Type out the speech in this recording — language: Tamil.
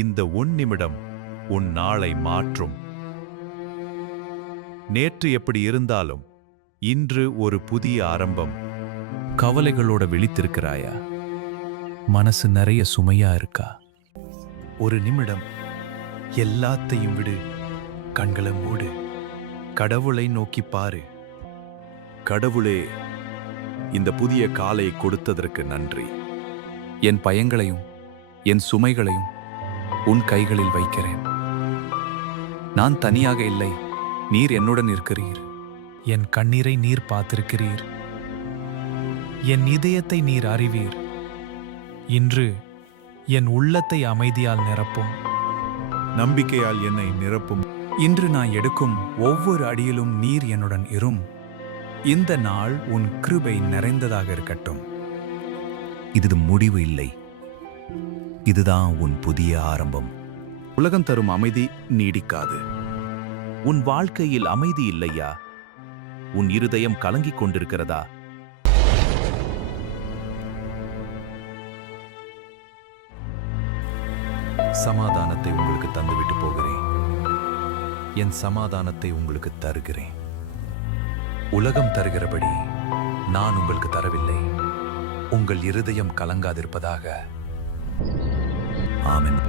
இந்த நிமிடம் உன் நாளை மாற்றும். நேற்று எப்படி இருந்தாலும் இன்று ஒரு புதிய ஆரம்பம். கவலைகளோட விழித்திருக்கிறாயா? மனசு நிறைய சுமையா இருக்கா? ஒரு நிமிடம் எல்லாத்தையும் விடு, கண்களை மூடு, கடவுளை நோக்கி பாரு. கடவுளே, இந்த புதிய காலை கொடுத்ததற்கு நன்றி. என் பயங்களையும் என் சுமைகளையும் உன் கைகளில் வைக்கிறேன். நான் தனியாக இல்லை, நீர் என்னுடன் இருக்கிறீர். என் கண்ணீரை நீர் பார்த்திருக்கிறீர். என் இதயத்தை நீர் அறிவீர். இன்று என் உள்ளத்தை அமைதியால் நிரப்பும். நம்பிக்கையால் என்னை நிரப்பும். இன்று நான் எடுக்கும் ஒவ்வொரு அடியிலும் நீர் என்னுடன் இரும். இந்த நாள் உன் கிருபை நிறைந்ததாக இருக்கட்டும். இது முடிவு இல்லை, இதுதான் உன் புதிய ஆரம்பம். உலகம் தரும் அமைதி நீடிக்காது. உன் வாழ்க்கையில் அமைதி இல்லையா? உன் இருதயம் கலங்கிக் கொண்டிருக்கிறதா? சமாதானத்தை உங்களுக்கு தந்துவிட்டு போகிறேன். என் சமாதானத்தை உங்களுக்கு தருகிறேன். உலகம் தருகிறபடி நான் உங்களுக்கு தரவில்லை. உங்கள் இருதயம் கலங்காதிருப்பதாக. ஆமென்.